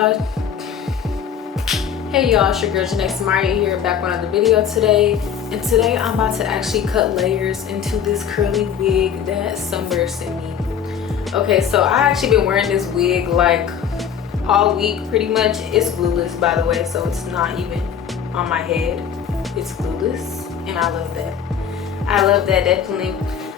y'all, it's your girl Janeesamaria here, back with another video today. And today I'm about to actually cut layers into this curly wig that Sunber sent me. Okay, so I actually been wearing this wig like all week pretty much. It's glueless, by the way, so it's not even on my head. It's glueless, and I love that. I love that, definitely.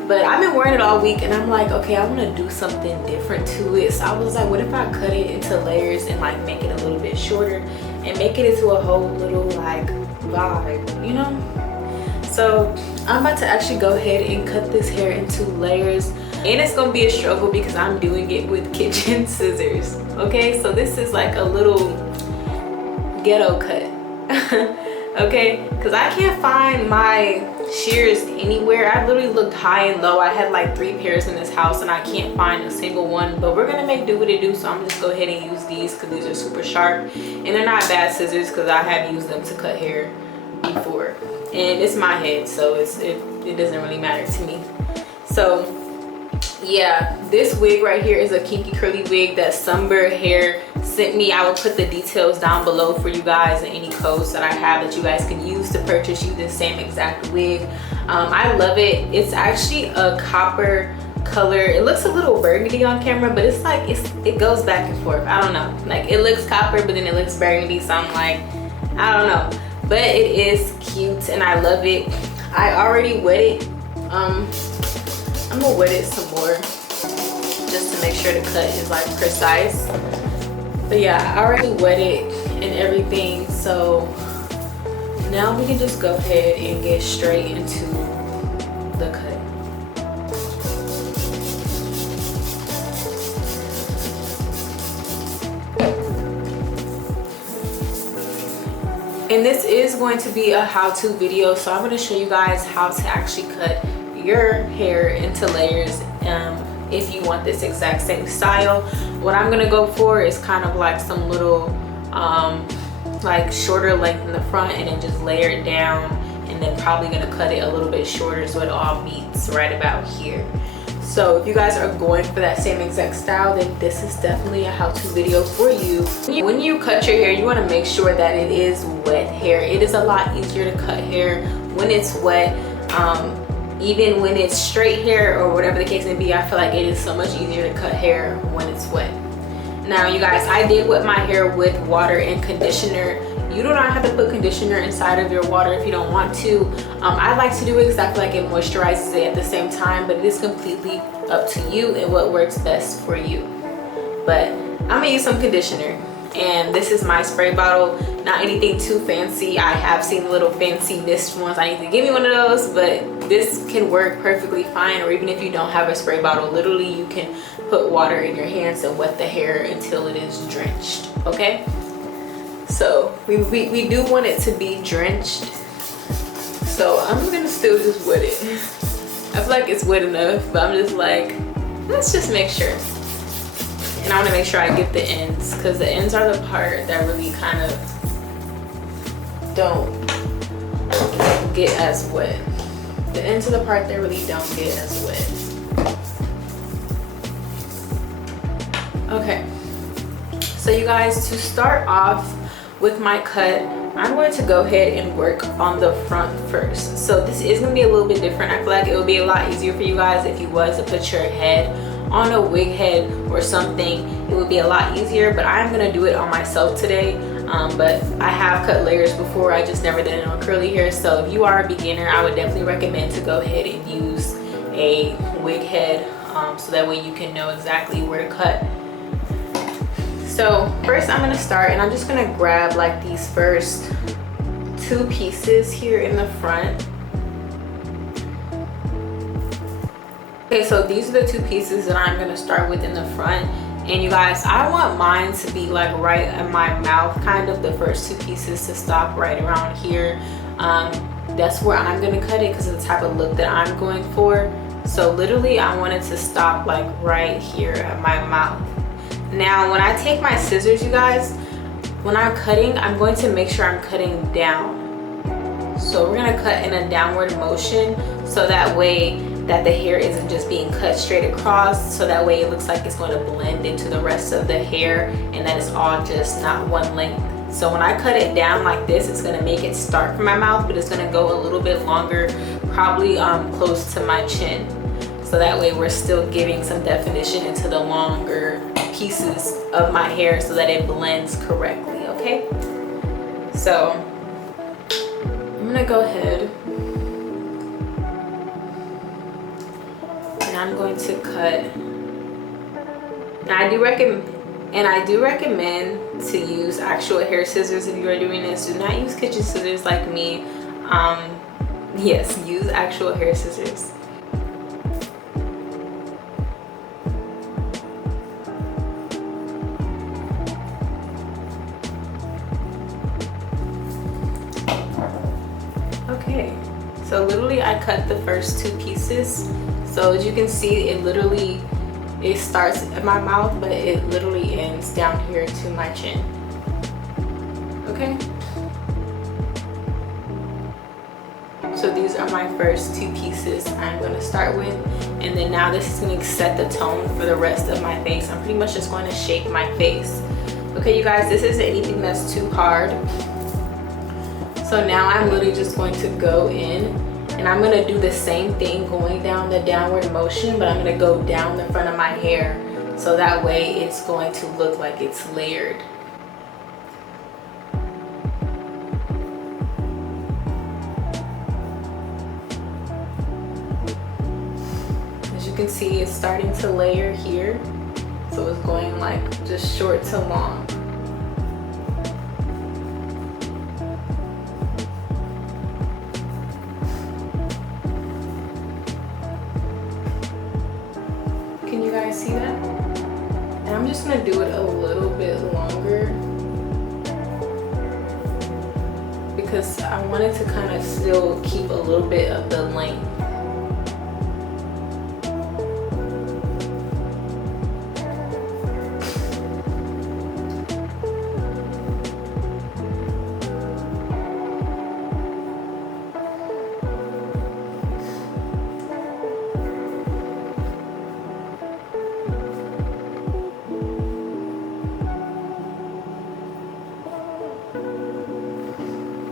But I've been wearing it all week and I'm like, okay, I want to do something different to it. So I was like, what if I cut it into layers and like make it a little bit shorter and make it into a whole little like vibe, you know? So I'm about to actually go ahead and cut this hair into layers, and it's gonna be a struggle because I'm doing it with kitchen scissors. Okay, so this is like a little ghetto cut. Okay, because I can't find my shears anywhere. I literally looked high and low. I had like 3 pairs in this house and I can't find a single one, but we're gonna make do what it do. So I'm gonna just go ahead and use these because these are super sharp and they're not bad scissors because I have used them to cut hair before, and it's my head, so it doesn't really matter to me. So yeah, this wig right here is a kinky curly wig that Sunber Hair sent me. I will put the details down below for you guys and any codes that I have that you guys can use to purchase you this same exact wig. I love it. It's actually a copper color. It looks a little burgundy on camera, but it's like it goes back and forth. I don't know, like it looks copper but then it looks burgundy, so I'm like, I don't know, but it is cute and I love it. I already wet it. I'm gonna wet it some more just to make sure the cut is like precise. But yeah, I already wet it and everything, so now we can just go ahead and get straight into the cut. And this is going to be a how-to video, so I'm going to show you guys how to actually cut your hair into layers if you want this exact same style. What I'm gonna go for is kind of like some little like shorter length in the front and then just layer it down, and then probably gonna cut it a little bit shorter so it all meets right about here. So if you guys are going for that same exact style, then this is definitely a how-to video for you. When you cut your hair, you want to make sure that it is wet hair. It is a lot easier to cut hair when it's wet. Even when it's straight hair or whatever the case may be, I feel like it is so much easier to cut hair when it's wet. Now you guys, I did wet my hair with water and conditioner. You do not have to put conditioner inside of your water if you don't want to. I like to do it because I feel like it moisturizes it at the same time, but it is completely up to you and what works best for you. But I'm gonna use some conditioner, and this is my spray bottle. Not anything too fancy. I have seen little fancy mist ones. I need to give me one of those, but this can work perfectly fine. Or even if you don't have a spray bottle, literally you can put water in your hands and wet the hair until it is drenched. Okay, so we do want it to be drenched, so I'm gonna still just wet it. I feel like it's wet enough, but I'm just like, let's just make sure. And I want to make sure I get the ends, because the ends are the part that really kind of don't get as wet. The ends are the part that really don't get as wet. Okay, so you guys, to start off with my cut, I'm going to go ahead and work on the front first. So this is going to be a little bit different. I feel like it would be a lot easier for you guys if you was to put your head on a wig head or something. It would be a lot easier, but I'm gonna do it on myself today. But I have cut layers before, I just never did it on curly hair. So if you are a beginner, I would definitely recommend to go ahead and use a wig head, so that way you can know exactly where to cut. So first I'm gonna start, and I'm just gonna grab like these first 2 pieces here in the front. Okay, so these are the 2 pieces that I'm gonna start with in the front. And you guys, I want mine to be like right at my mouth, kind of the first 2 pieces to stop right around here. That's where I'm gonna cut it because of the type of look that I'm going for. So literally I want it to stop like right here at my mouth. Now when I take my scissors, you guys, when I'm cutting, I'm going to make sure I'm cutting down. So we're gonna cut in a downward motion, so that way that the hair isn't just being cut straight across, so that way it looks like it's going to blend into the rest of the hair and that it's all just not one length. So when I cut it down like this, it's going to make it start from my mouth, but it's going to go a little bit longer, probably close to my chin. So that way we're still giving some definition into the longer pieces of my hair so that it blends correctly, okay? So I'm gonna go ahead and I'm going to cut. And I do recommend to use actual hair scissors if you are doing this. Do not use kitchen scissors like me. Yes, use actual hair scissors. Okay, so literally I cut the first two pieces. So as you can see, it starts at my mouth, but it literally ends down here to my chin. Okay, so these are my first two pieces I'm going to start with, and then now this is going to set the tone for the rest of my face. I'm pretty much just going to shape my face. Okay, you guys, this isn't anything that's too hard. So now I'm literally just going to go in and I'm going to do the same thing going down the downward motion, but I'm going to go down the front of my hair so that way it's going to look like it's layered. As you can see, it's starting to layer here, so it's going like just short to long. Can you guys see that? And I'm just gonna do it a little bit longer because I wanted to kind of still keep a little bit of the length.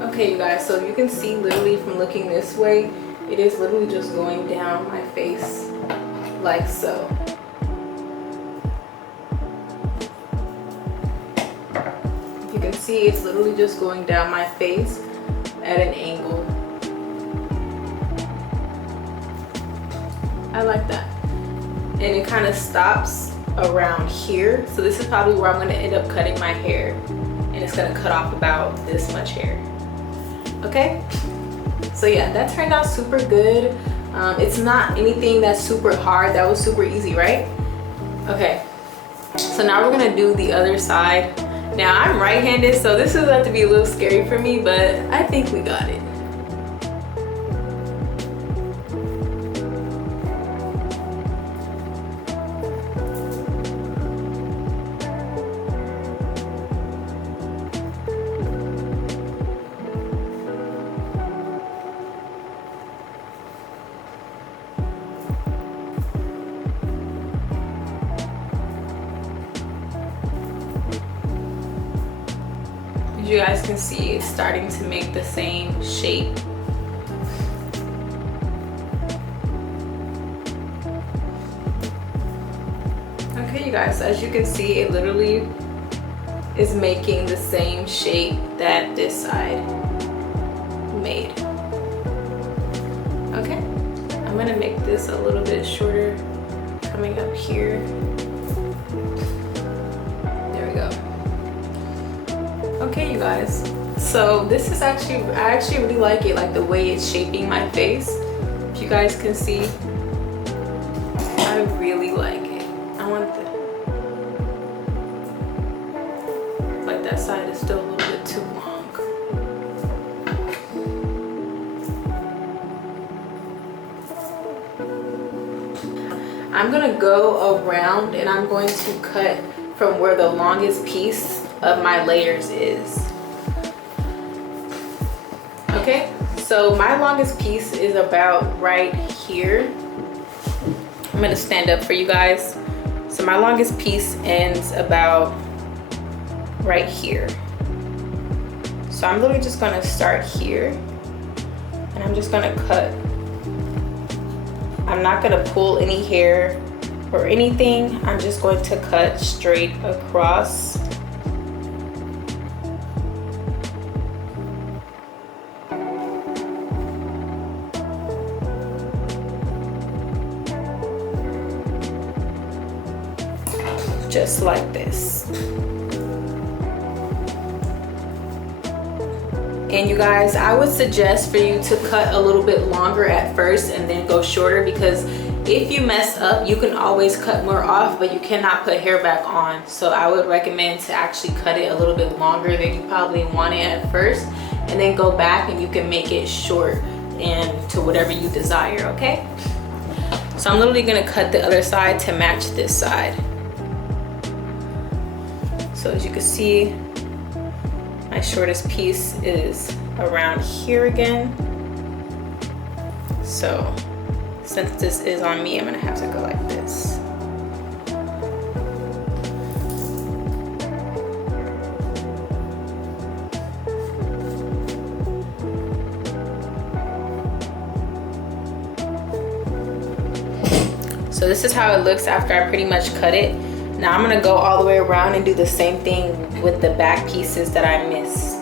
Okay, you guys, so you can see literally from looking this way, it is literally just going down my face like so. You can see it's literally just going down my face at an angle. I like that. And it kind of stops around here. So this is probably where I'm going to end up cutting my hair. And it's going to cut off about this much hair. Okay, so yeah, that turned out super good. It's not anything that's super hard. That was super easy, right? Okay, so now we're gonna do the other side. Now I'm right-handed, so this is about to be a little scary for me, but I think we got it. You guys can see it's starting to make the same shape. Okay, you guys, as you can see, it literally is making the same shape that this side made. Okay, I'm gonna make this a little bit shorter coming up here. Okay, you guys, so this is actually, I actually really like it, like the way it's shaping my face. If you guys can see, I really like it. I want the, like that side is still a little bit too long. I'm gonna go around and I'm going to cut from where the longest piece of my layers is. Okay, so my longest piece is about right here, I'm gonna stand up for you guys. So my longest piece ends about right here. So I'm literally just gonna start here and I'm just gonna cut. I'm not gonna pull any hair or anything. I'm just going to cut straight across. Just like this. And you guys, I would suggest for you to cut a little bit longer at first and then go shorter, because if you mess up, you can always cut more off, but you cannot put hair back on. So I would recommend to actually cut it a little bit longer than you probably want it at first, and then go back and you can make it short and to whatever you desire, okay? So I'm literally gonna cut the other side to match this side. So as you can see, my shortest piece is around here again. So since this is on me, I'm gonna have to go like this. So this is how it looks after I pretty much cut it. Now I'm gonna go all the way around and do the same thing with the back pieces that I missed.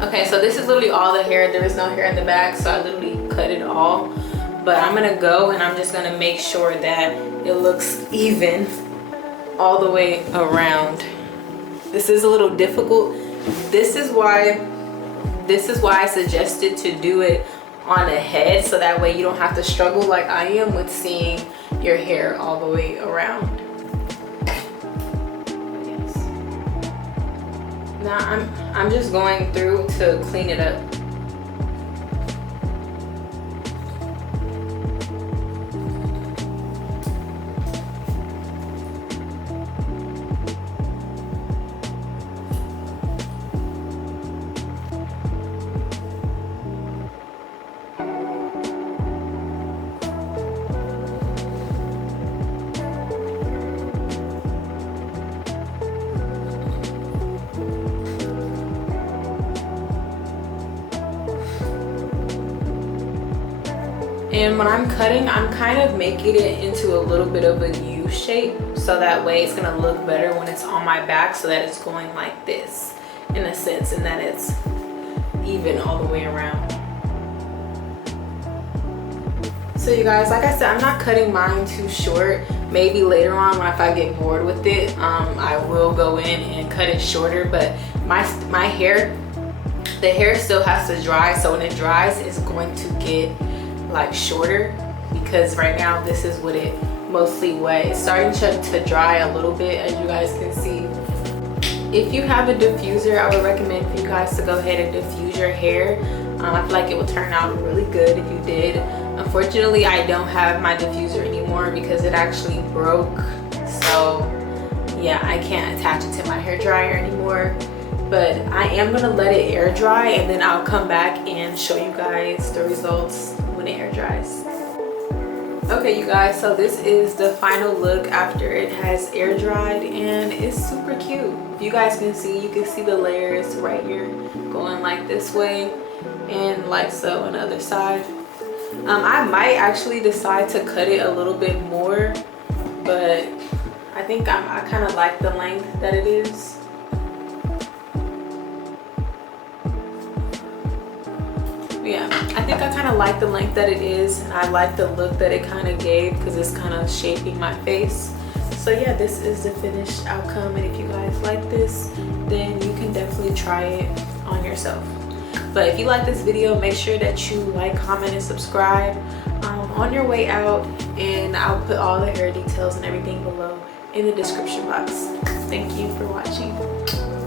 Okay, so this is literally all the hair. There is no hair in the back, so I literally cut it all. But I'm gonna go and I'm just gonna make sure that it looks even all the way around. This is a little difficult. This is why I suggested to do it on the head, so that way you don't have to struggle like I am with seeing your hair all the way around. Yes. Now I'm just going through to clean it up. And when I'm cutting, I'm kind of making it into a little bit of a U shape, so that way it's gonna look better when it's on my back, so that it's going like this in a sense, and that it's even all the way around. So you guys, like I said, I'm not cutting mine too short. Maybe later on, if I get bored with it, I will go in and cut it shorter. But my hair, the hair still has to dry, so when it dries, it's going to get like shorter, because right now this is what it mostly wet. It's starting to dry a little bit, as you guys can see. If you have a diffuser, I would recommend for you guys to go ahead and diffuse your hair. I feel like it will turn out really good if you did. Unfortunately, I don't have my diffuser anymore because it actually broke. So yeah, I can't attach it to my hair dryer anymore. But I am gonna let it air dry, and then I'll come back and show you guys the results when it air dries. Okay you guys, so this is the final look after it has air dried, and it's super cute. You guys can see, you can see the layers right here going like this way and like so on the other side. I might actually decide to cut it a little bit more, but I think I kind of like the length that it is. Yeah, I think I kind of like the length that it is, and I like the look that it kind of gave because it's kind of shaping my face. So yeah, this is the finished outcome, and if you guys like this, then you can definitely try it on yourself. But if you like this video, make sure that you like, comment, and subscribe on your way out, and I'll put all the hair details and everything below in the description box. Thank you for watching.